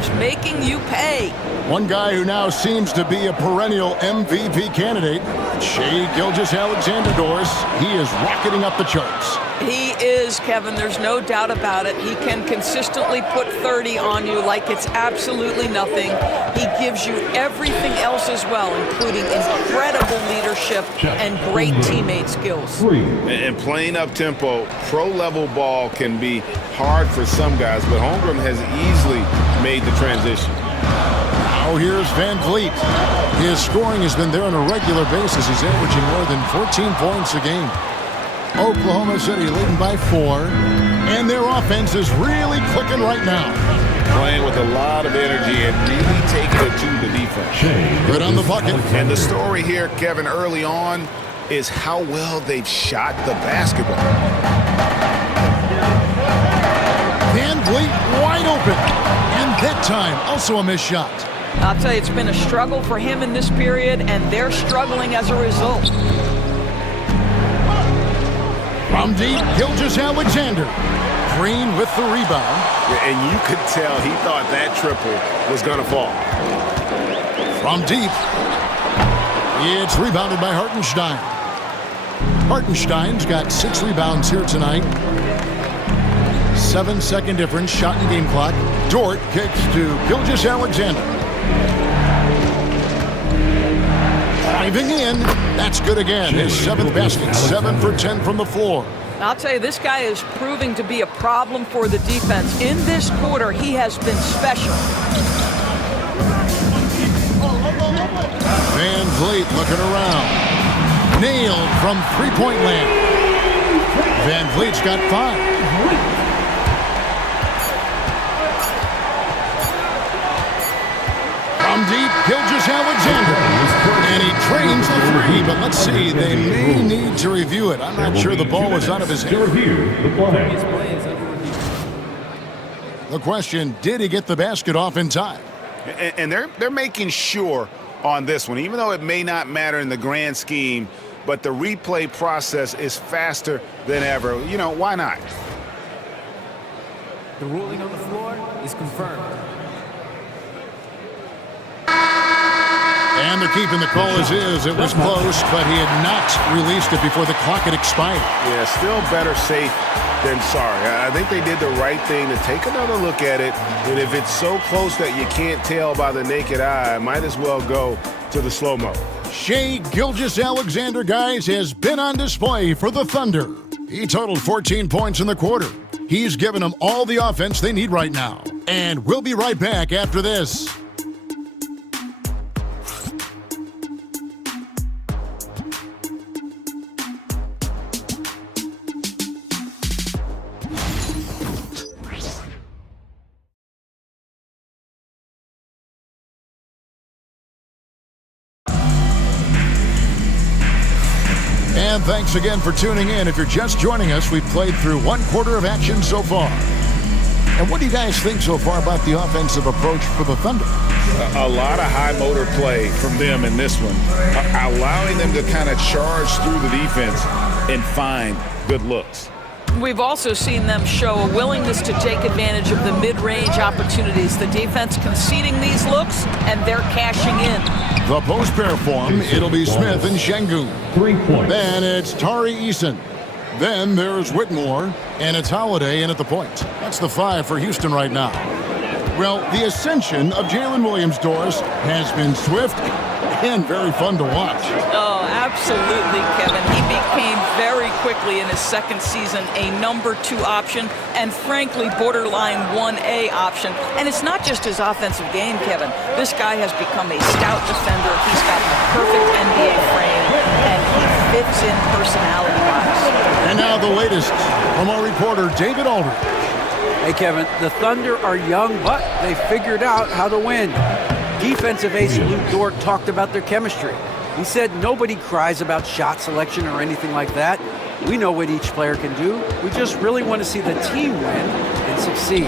sometimes making you pay. One guy who now seems to be a perennial MVP candidate, Shai Gilgeous-Alexander Doris. He is rocketing up the charts. He is, Kevin. There's no doubt about it. He can consistently put 30 on you like it's absolutely nothing. He gives you everything else as well, including incredible leadership and great teammate skills. And playing up-tempo, pro-level ball can be hard for some guys, but Holmgren has easily made the transition. Now here's Batlle. His scoring has been there on a regular basis. He's averaging more than 14 points a game. Oklahoma City leading by 4, and their offense is really clicking right now. Playing with a lot of energy and really taking it to the defense. Good on the bucket. And the story here, Kevin, early on is how well they've shot the basketball. Batlle wide open, and that time also a missed shot. I'll tell you, it's been a struggle for him in this period, and they're struggling as a result. From deep, Gilgeous-Alexander. Green with the rebound. And you could tell he thought that triple was going to fall. From deep, it's rebounded by Hartenstein. Hartenstein's got 6 rebounds here tonight. 7-second difference, shot and game clock. Dort kicks to Gilgeous-Alexander. Driving in, that's good again. His 7th basket, 7 for 10 from the floor. I'll tell you, this guy is proving to be a problem for the defense. In this quarter, he has been special. Batlle looking around. Nailed from three-point land. Batle's got 5. From deep, Gilgeous-Alexander. And he trains the 3, but let's see, they may need to review it. I'm not sure the ball was out of his hand. The question, did he get the basket off in time? And they're making sure on this one, even though it may not matter in the grand scheme, but the replay process is faster than ever. You know, why not? The ruling on the floor is confirmed. And they're keeping the call as is. It was close, but he had not released it before the clock had expired. Yeah, still better safe than sorry. I think they did the right thing to take another look at it. And if it's so close that you can't tell by the naked eye, might as well go to the slow-mo. Shai Gilgeous-Alexander, guys, has been on display for the Thunder. He totaled 14 points in the quarter. He's given them all the offense they need right now. And we'll be right back after this. And thanks again for tuning in. If you're just joining us, we've played through 1 quarter of action so far. And what do you guys think so far about the offensive approach for the Thunder? A lot of high motor play from them in this one, allowing them to kind of charge through the defense and find good looks. We've also seen them show a willingness to take advantage of the mid-range opportunities. The defense conceding these looks, and they're cashing in. The post pair form, it'll be Smith and Şengün. 3 points. Then it's Tari Eason. Then there's Whitmore, and it's Holiday in at the point. That's the 5 for Houston right now. Well, the ascension of Jalen Williams, Doris, has been swift and very fun to watch. Oh, absolutely, Kevin. He became very quickly in his second season a number 2 option and, frankly, borderline 1A option. And it's not just his offensive game, Kevin. This guy has become a stout defender. He's got the perfect NBA frame, and he fits in personality-wise. And now the latest from our reporter, David Aldridge. Hey, Kevin, the Thunder are young, but they figured out how to win. Defensive ace Lou Dort talked about their chemistry. He said nobody cries about shot selection or anything like that. We know what each player can do. We just really want to see the team win and succeed.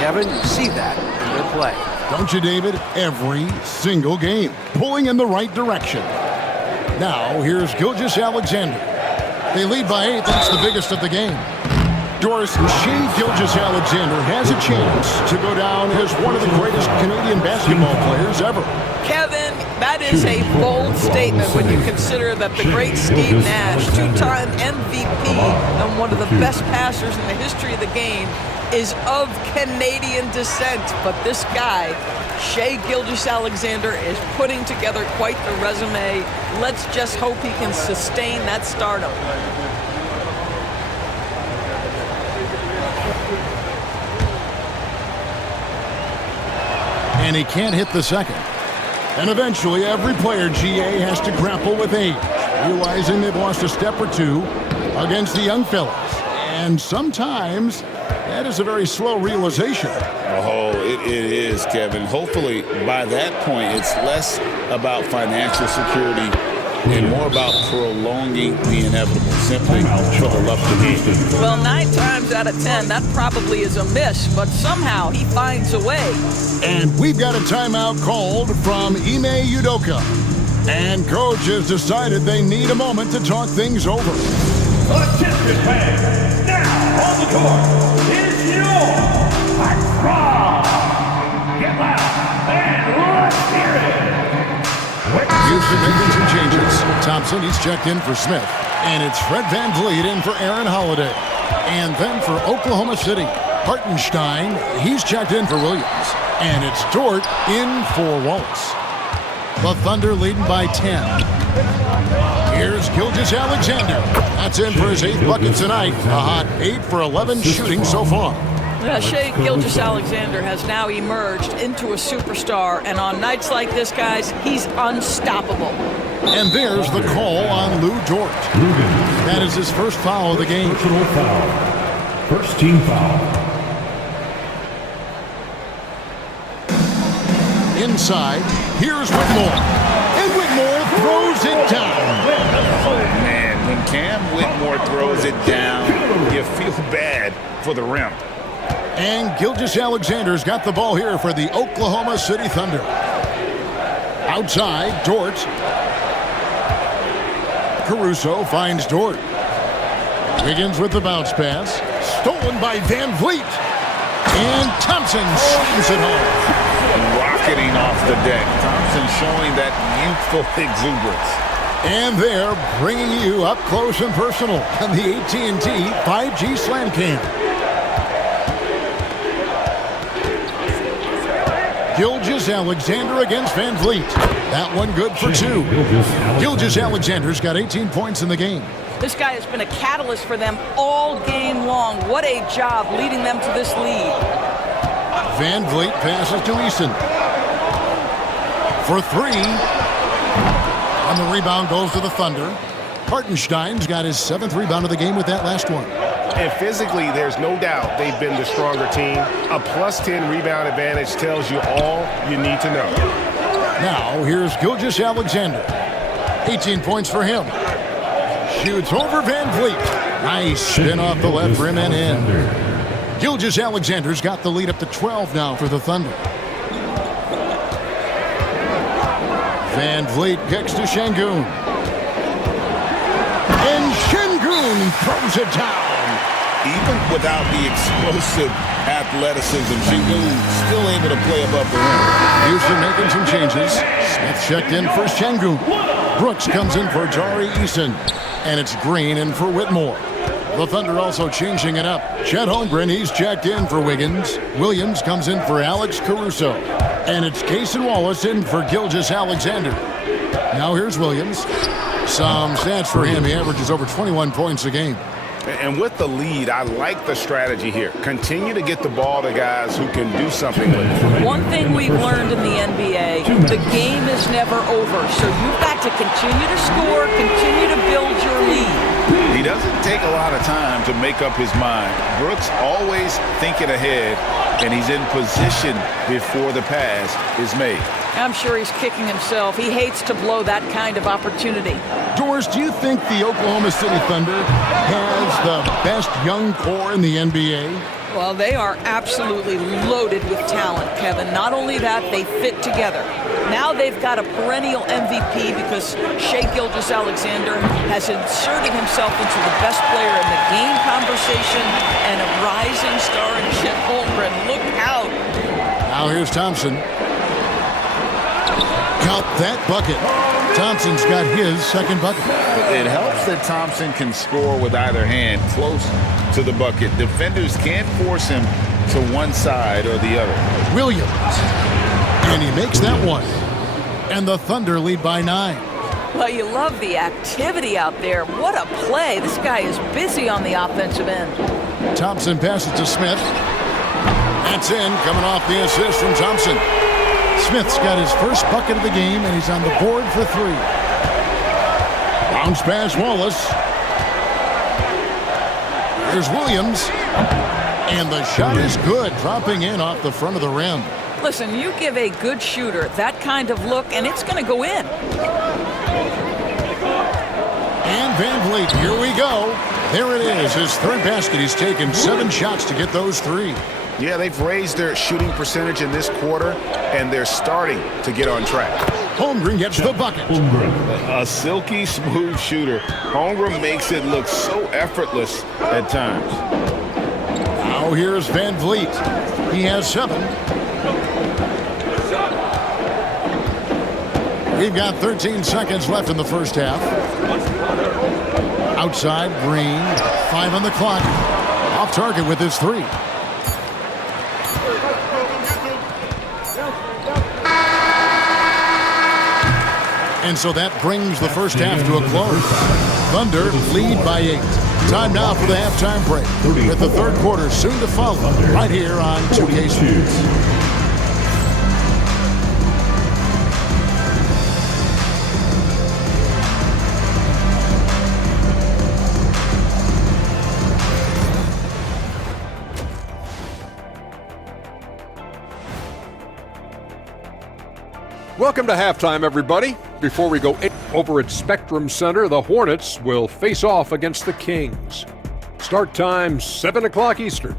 Kevin, you see that in their play. Don't you, David? Every single game, pulling in the right direction. Now, here's Gilgeous-Alexander. They lead by 8. That's the biggest of the game. Doris, Shai Gilgeous-Alexander has a chance to go down as one of the greatest Canadian basketball players ever. Kevin, that is a bold statement when you consider that the great Steve Nash, two-time MVP and one of the best passers in the history of the game, is of Canadian descent. But this guy, Shai Gilgeous-Alexander, is putting together quite the resume. Let's just hope he can sustain that stardom. And he can't hit the second. And eventually, every player, GA, has to grapple with age, realizing they've lost a step or two against the young fellas. And sometimes that is a very slow realization. Oh, it is, Kevin. Hopefully, by that point, it's less about financial security and more about prolonging the inevitable, simply for the love of the game. Well, 9 times out of 10, that probably is a miss, but somehow he finds a way. And we've got a timeout called from Ime Udoka. And coach has decided they need a moment to talk things over. Attention fans, now on the court is your Rock. Get loud and let's hear it. Houston making some changes. Thompson, he's checked in for Smith. And it's Fred VanVleet in for Aaron Holiday. And then for Oklahoma City, Hartenstein, he's checked in for Williams. And it's Dort in for Wallace. The Thunder leading by 10. Here's Gilgeous-Alexander. That's in for his 8th bucket tonight. A hot 8 for 11 shooting so far. Shai Gilgeous-Alexander has now emerged into a superstar, and on nights like this, guys, he's unstoppable. And there's the call on Lou Dort. That is his first foul of the game. Personal foul. First team foul. Inside, here's Whitmore. And Whitmore throws it down. Oh, man, when Cam Whitmore throws it down, you feel bad for the rim. And Gilgeous-Alexander's got the ball here for the Oklahoma City Thunder. Outside, Dort. Caruso finds Dort. Wiggins with the bounce pass. Stolen by VanVleet. And Thompson slams it home. Rocketing off the deck. Thompson showing that youthful exuberance. And they're bringing you up close and personal on the AT&T 5G Slam Cam. Gilgeous-Alexander against VanVleet. That one good for 2. Gilgeous-Alexander's got 18 points in the game. This guy has been a catalyst for them all game long. What a job leading them to this lead. VanVleet passes to Eason. For 3. And the rebound goes to the Thunder. Hartenstein's got his 7th rebound of the game with that last one. And physically, there's no doubt they've been the stronger team. A +10 rebound advantage tells you all you need to know. Now, here's Gilgeous-Alexander. 18 points for him. Shoots over VanVleet. Nice spin off the left rim and in. Gilgeous-Alexander's got the lead up to 12 now for the Thunder. VanVleet kicks to Şengün. And Şengün throws it down. Even without the explosive athleticism, Şengün still able to play above the rim. Houston making some changes. Smith checked in for Şengün. Brooks comes in for Jari Eason. And it's Green in for Whitmore. The Thunder also changing it up. Chet Holmgren, he's checked in for Wiggins. Williams comes in for Alex Caruso. And it's Cason Wallace in for Gilgeous-Alexander. Now here's Williams. Some stats for him. He averages over 21 points a game. And with the lead, I like the strategy here. Continue to get the ball to guys who can do something with it. One thing we've learned in the NBA, the game is never over. So you've got to continue to score, continue to build your lead. He doesn't take a lot of time to make up his mind. Brooks always thinking ahead, and he's in position before the pass is made. I'm sure he's kicking himself. He hates to blow that kind of opportunity. Doris, do you think the Oklahoma City Thunder has the best young core in the NBA? Well, they are absolutely loaded with talent, Kevin. Not only that, they fit together. Now they've got a perennial MVP because Shai Gilgeous-Alexander has inserted himself into the best player in the game conversation and a rising star in Chet Holmgren. Look out. Now here's Thompson. Count that bucket. Thompson's got his second bucket. It helps that Thompson can score with either hand close to the bucket. Defenders can't force him to one side or the other. Williams. And he makes that one. And the Thunder lead by 9. Well, you love the activity out there. What a play. This guy is busy on the offensive end. Thompson passes to Smith. That's in, coming off the assist from Thompson. Smith's got his first bucket of the game, and he's on the board for 3. Bounce pass, Wallace. Here's Williams. And the shot is good, dropping in off the front of the rim. Listen, you give a good shooter that kind of look, and it's going to go in. And VanVleet, here we go. There it is, his third basket. He's taken 7 shots to get those 3. Yeah, they've raised their shooting percentage in this quarter, and they're starting to get on track. Holmgren gets the bucket. A silky smooth shooter. Holmgren makes it look so effortless at times. Now here's VanVleet. He has 7. We've got 13 seconds left in the first half. Outside, Green. 5 on the clock. Off target with his 3. And so that brings the first half to a close. Thunder lead by 8. Time now for the halftime break, with the third quarter soon to follow, right here on 2K Sports. Welcome to halftime, everybody. Before we go over at Spectrum Center, the Hornets will face off against the Kings. Start time 7 o'clock Eastern.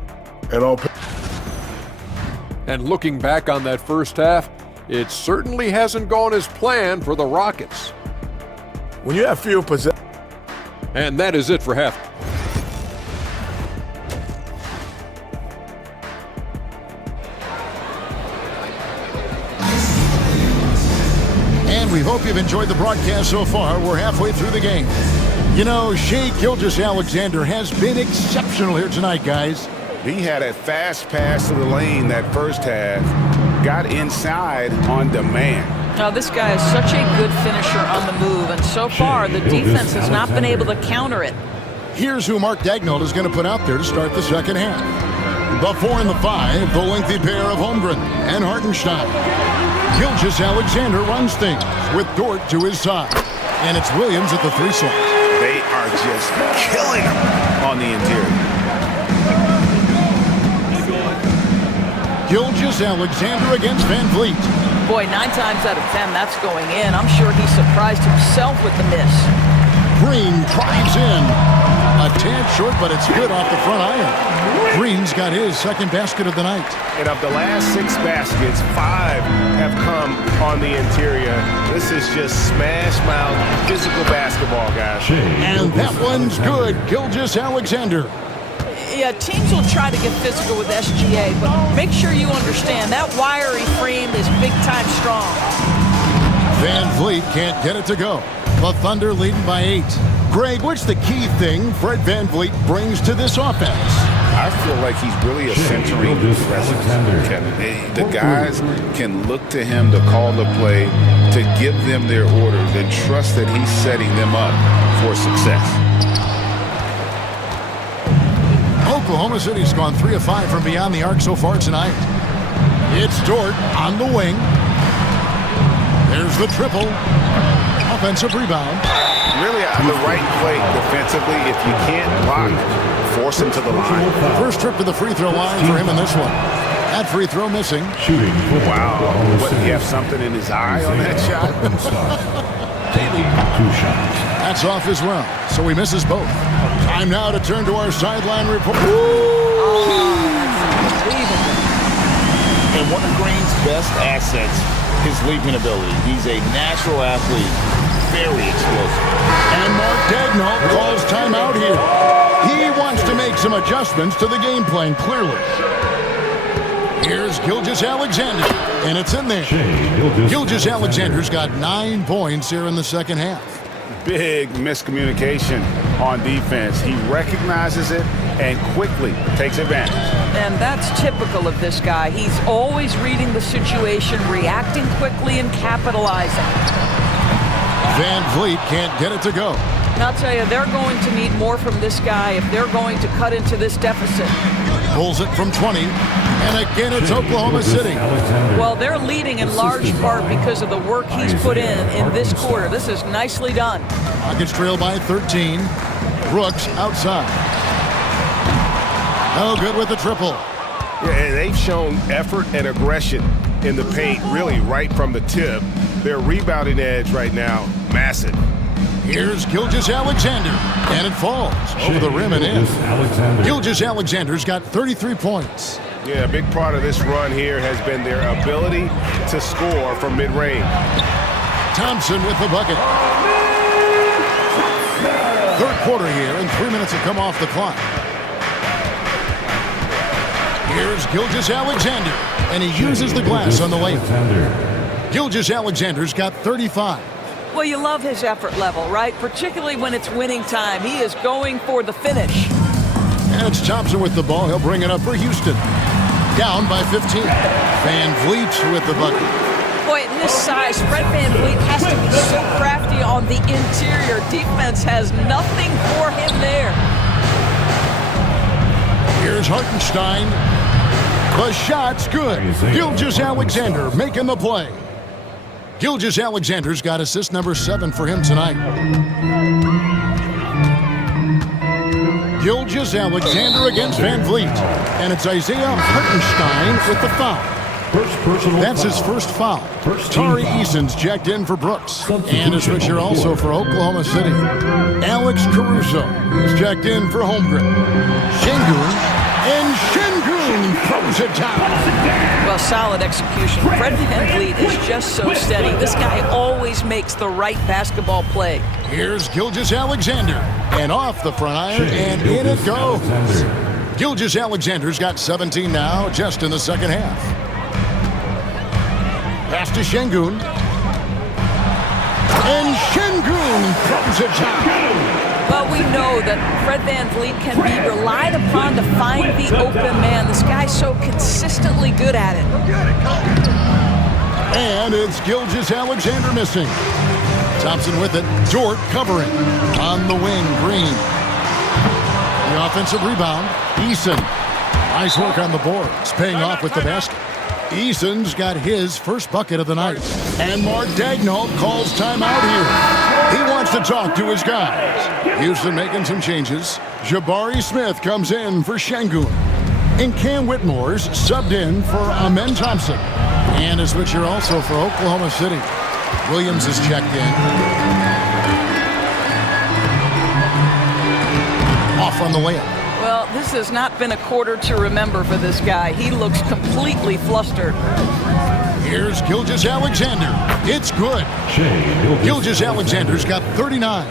And looking back on that first half, it certainly hasn't gone as planned for the Rockets. When you have field possession. And that is it for half. And we hope you've enjoyed the broadcast so far. We're halfway through the game. You know, Shai Gilgeous-Alexander has been exceptional here tonight, guys. He had a fast pass to the lane that first half. Got inside on demand. Now, this guy is such a good finisher on the move, and so far the defense has not been able to counter it. Here's who Mark Daigneault is going to put out there to start the second half. The 4 and the 5, the lengthy pair of Holmgren and Hartenstein. Gilgeous-Alexander runs things with Dort to his side. And it's Williams at the 3 slot. They are just killing him on the interior. Gilgeous-Alexander against VanVleet. Boy, 9 times out of 10, that's going in. I'm sure he surprised himself with the miss. Green drives in. A tad short, but it's good off the front iron. Green's got his second basket of the night. And of the last 6 baskets, 5 have come on the interior. This is just smash mouth physical basketball, guys. And that one's good. Gilgeous-Alexander. Yeah, teams will try to get physical with SGA, but make sure you understand that wiry frame is big-time strong. VanVleet can't get it to go. The Thunder leading by 8. Greg, what's the key thing Fred VanVleet brings to this offense? I feel like he's really a centering presence, Kevin. The guys can look to him to call the play, to give them their orders, and trust that he's setting them up for success. Oklahoma City's gone 3 of 5 from beyond the arc so far tonight. It's Dort on the wing. There's the triple. Offensive rebound. Really the right play defensively. If you can't block, force him to the line. First trip to the free throw line for him in this one. That free throw missing. Wow. What, he have something in his eye on that shot? That's off as well, so he misses both. Time now to turn to our sideline report. And one of Green's best assets, his leaping ability. He's a natural athlete, very explosive. And Mark Daigneault calls timeout here. He wants to make some adjustments to the game plan, clearly. Here's Gilgeous-Alexander, and it's in there. Gilgeous-Alexander's got 9 points here in the second half. Big miscommunication on defense. He recognizes it and quickly takes advantage. And that's typical of this guy. He's always reading the situation, reacting quickly, and capitalizing. Van Vliet can't get it to go. And I'll tell you, they're going to need more from this guy if they're going to cut into this deficit. Pulls it from 20, and again it's Oklahoma City. Well, they're leading in large part because of the work he's put in this quarter. This is nicely done. Rockets trail by 13. Brooks outside. No good with the triple. Yeah, and they've shown effort and aggression in the paint, really right from the tip. Their rebounding edge right now, massive. Here's Gilgeous-Alexander, and it falls over the rim and in. Gilgeous-Alexander's got 33 points. Yeah, a big part of this run here has been their ability to score from mid-range. Thompson with the bucket. Third quarter here, and 3 minutes have come off the clock. Here's Gilgeous-Alexander, and he uses the glass on the layup. Gilgeous-Alexander's got 35. Well, you love his effort level, right? Particularly when it's winning time. He is going for the finish. And it's Thompson with the ball. He'll bring it up for Houston. Down by 15. Van Vliet with the bucket. Boy, at this size, Fred Van Vliet has to be so crafty on the interior. Defense has nothing for him there. Here's Hartenstein. The shot's good. Gilgeous-Alexander making the play. Gilgeous-Alexander's got assist number 7 for him tonight. Gilgeous-Alexander against Van Vliet. And it's Isaiah Hartenstein with the foul. That's his first foul. Tari Eason's checked in for Brooks. And a switcher also for Oklahoma City. Alex Caruso is checked in for Holmgren. Şengün, and Şengün throws it down. Well, solid execution. Fred Van Vliet is just so steady. This guy always makes the right basketball play. Here's Gilgeous-Alexander. And off the front iron, and in it goes. Gilgeous-Alexander's got 17 now, just in the second half. Pass to Şengün. And Şengün throws it down. Well, we know that Fred Van Vliet can be relied upon to find the open man. This guy's so consistently good at it. And it's Gilgeous-Alexander missing. Thompson with it. Dort covering. On the wing, Green. The offensive rebound. Eason. Nice work on the boards. Paying off with the basket. Eason's got his first bucket of the night. And Mark Daigneault calls timeout here. He wants to talk to his guys. Houston making some changes. Jabari Smith comes in for Şengün. And Cam Whitmore's subbed in for Amen Thompson. And a switcher also for Oklahoma City. Williams is checked in. Off on the layup. Well, this has not been a quarter to remember for this guy. He looks completely flustered. Here's Gilgeous-Alexander. It's good. Gilgeous-Alexander's got 39.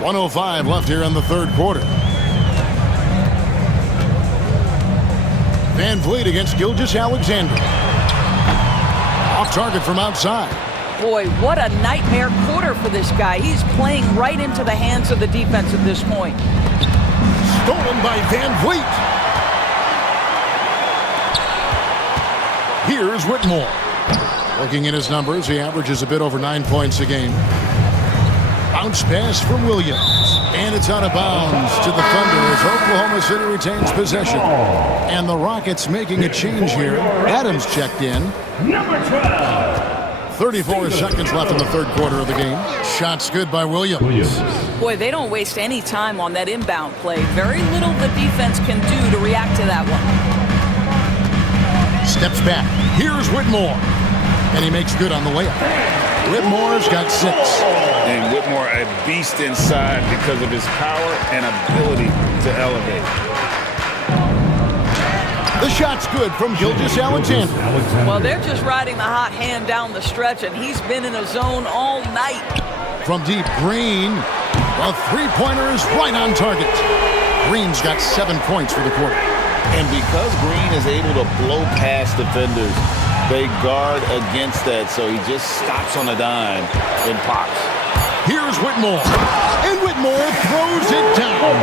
1:05 left here in the third quarter. Van Vliet against Gilgeous-Alexander. Off target from outside. Boy, what a nightmare quarter for this guy. He's playing right into the hands of the defense at this point. Stolen by Van Vliet. Here's Whitmore. Looking at his numbers, he averages a bit over 9 points a game. Bounce pass from Williams. And it's out of bounds to the Thunder as Oklahoma City retains possession. And the Rockets making a change here. Adams checked in. Number 12. 34 seconds left in the third quarter of the game. Shots good by Williams. Boy, they don't waste any time on that inbound play. Very little the defense can do to react to that one. Steps back. Here's Whitmore. And he makes good on the layup. Whitmore's got 6. And Whitmore a beast inside because of his power and ability to elevate. The shot's good from Gilgeous-Alexander. Well, they're just riding the hot hand down the stretch, and he's been in a zone all night. From deep, Green. A three-pointer is right on target. Green's got 7 points for the quarter. And because Green is able to blow past defenders, they guard against that, so he just stops on a dime and pops. Here's Whitmore. And Whitmore throws it down.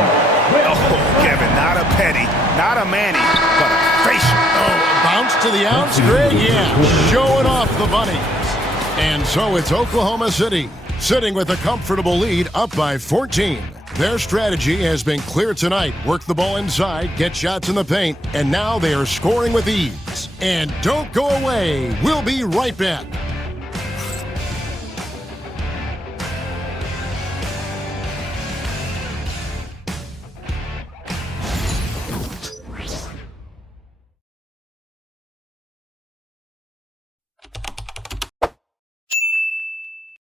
Oh, Kevin, not a Petty, not a Manny, but a facial. Oh, bounce to the outs, Greg, yeah. Showing off the bunny. And so it's Oklahoma City, sitting with a comfortable lead up by 14. Their strategy has been clear tonight. Work the ball inside, get shots in the paint, and now they are scoring with ease. And don't go away. We'll be right back.